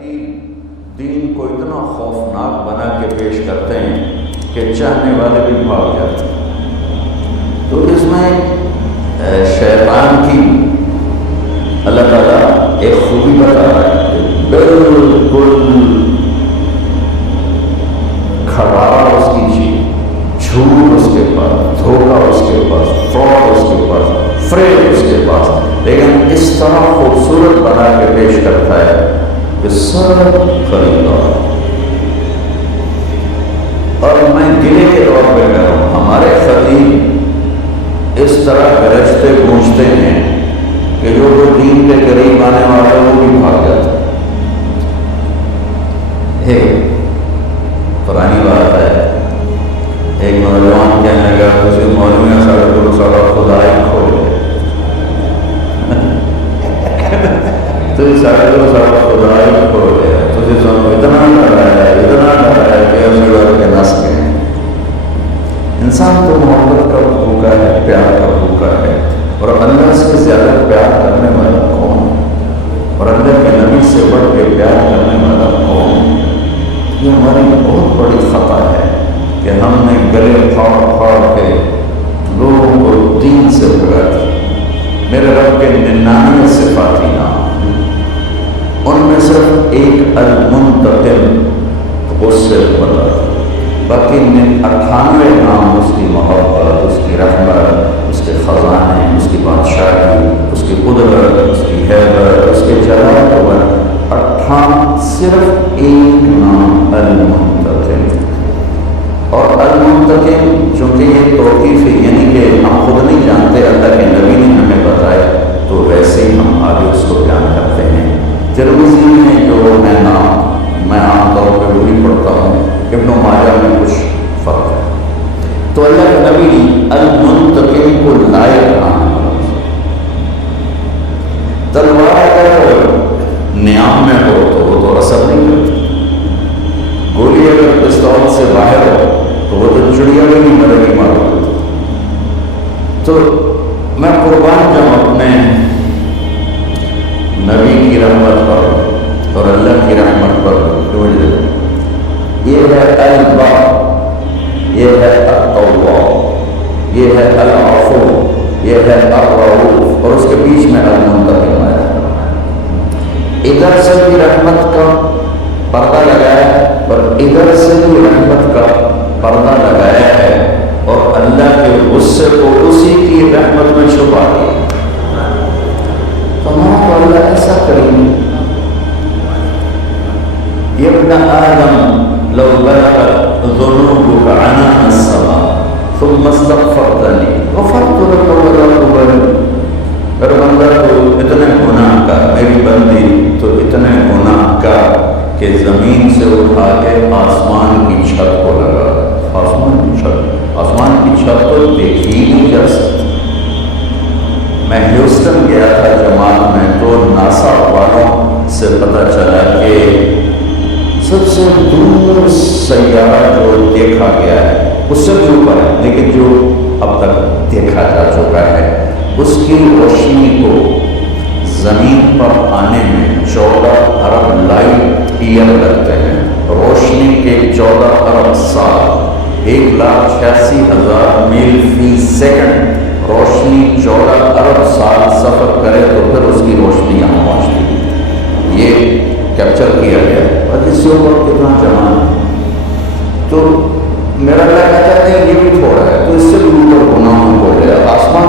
خطیب دین کو اتنا خوفناک بنا کے پیش کرتے ہیں کہ چاہنے والے بھی بھاگ جاتے ہیں. تو اس میں شیطان کی اللہ تعالیٰ ایک خوبی بتا رہا ہے کہ بالکل کھڑا اس کی چیز، جھوٹ اس کے پاس، دھوکہ اس کے پاس، فراڈ اس کے پاس، فریب اس کے پاس، لیکن اس طرح خوبصورت بنا کے پیش کرتا ہے کہ سب خریدار. اور میں گلے کے طور پہ کہہ رہا ہوں، ہمارے خطیب اس طرح گرجتے گونجتے ہیں کہ جو دین کے قریب آنے والا ہے وہ بھی بھاگ جاتا ہے. پرانی بات ہے، ایک نوجوان کہنے لگا کسی مولوی ساڑھے کو سارا خدا ہی کھول گیا تو ساڑھے کو سارا خدا ہی کھول گیا تو اتنا ڈرایا کہ اسے ڈر کے نس گئے. انسان تو محبت کا بھوکا ہے، پیار کا بھوکا ہے، اور اللہ سے زیادہ پیار کرنے والا کون ہے، اور اللہ کے نبی سے بڑھ کے پیار کرنے والا کون ہے. یہ ہماری بہت بڑی خطا ہے کہ ہم نے گلے پھاڑ کے لوگوں کو دین سے بھگا دیا. میرے رب کے 99 صفاتی نام، ان میں صرف ایک المنتقم اس سے بتا، باقی 98 نام اس کی محبت، اس کی رحمت، اس کے خزانے، اس کی بادشاہی، اس کی قدرت، اس کی حیبت، اس کے جلال و صرف ایک نام المنتقم. اور المنتقم چونکہ یہ توقیف ہے، یعنی کہ ہم خود نہیں جانتے، اللہ کے نبی نے ہمیں بتایا تو ویسے ہی ہم آگے اس کو بیان کرتے ہیں. ترمذی میں جو ہے نام میں عام طور پہ وہی پڑھتا ہوں، ابن ماجہ میں کچھ فرق ہے. تو اللہ کے نبی المنتقم کو لائق نام. تلوار اگر نیام میں ہو تو وہ تو اثر نہیں کرتی، گولی اگر پستول سے باہر ہو تو وہ تو چڑیا بھی نہیں مرے گی مارو. تو میں قربان جاؤں اپنے نبی کی رحمت پر اور اللہ کی رحمت پر. یہ ہے البر، یہ ہے التواب، یہ ہے العفو، یہ ہے الرؤوف، اور اس کے بیچ میں المنتقم ہے. ادھر سے بھی رحمت کا پردہ لگایا ہے اور ادھر سے بھی رحمت کا پردہ لگایا ہے، اور اللہ کے غصے کو اسی کی رحمت میں چھپا دیا. تمام اللہ ایسا کریم. یا ابن آدم لو بلغت ذنوبك عنان السماء ثم استغفرتنی غفرت لك ولا تبالي. اگر بندہ تو اتنے گناہ کا، میری بندی تو اتنے گناہ کا کہ زمین سے اٹھا کے آسمان کی چھت کو لگا. آسمان کی چھت تو دیکھی ہی نہیں جا سکتی. میں ہیوسٹن گیا تھا جماعت میں، تو ناسا والوں سے پتہ چلا کہ سب سے دور سیارہ جو دیکھا گیا ہے اس سے بھی اوپر ہے، لیکن جو اب تک دیکھا جا چکا ہے، اس کی روشنی کو زمین پر آنے میں 14 ارب لائٹ ایئر لگتے ہیں. روشنی کے 14 ارب سال، 1,86,000 میل فی سیکنڈ. روشنی 14 ارب سال سفر کرے تو پھر اس کی روشنی یہاں پہنچتی ہے. یہ کیپچر کیا گیا اور اس سے اوپر کتنا جہان ہے. تو میرا اللہ کہتا ہے یہ بھی تھوڑا ہے، تو اس سے بھی اوپر گناہوں ہو گیا. آسمان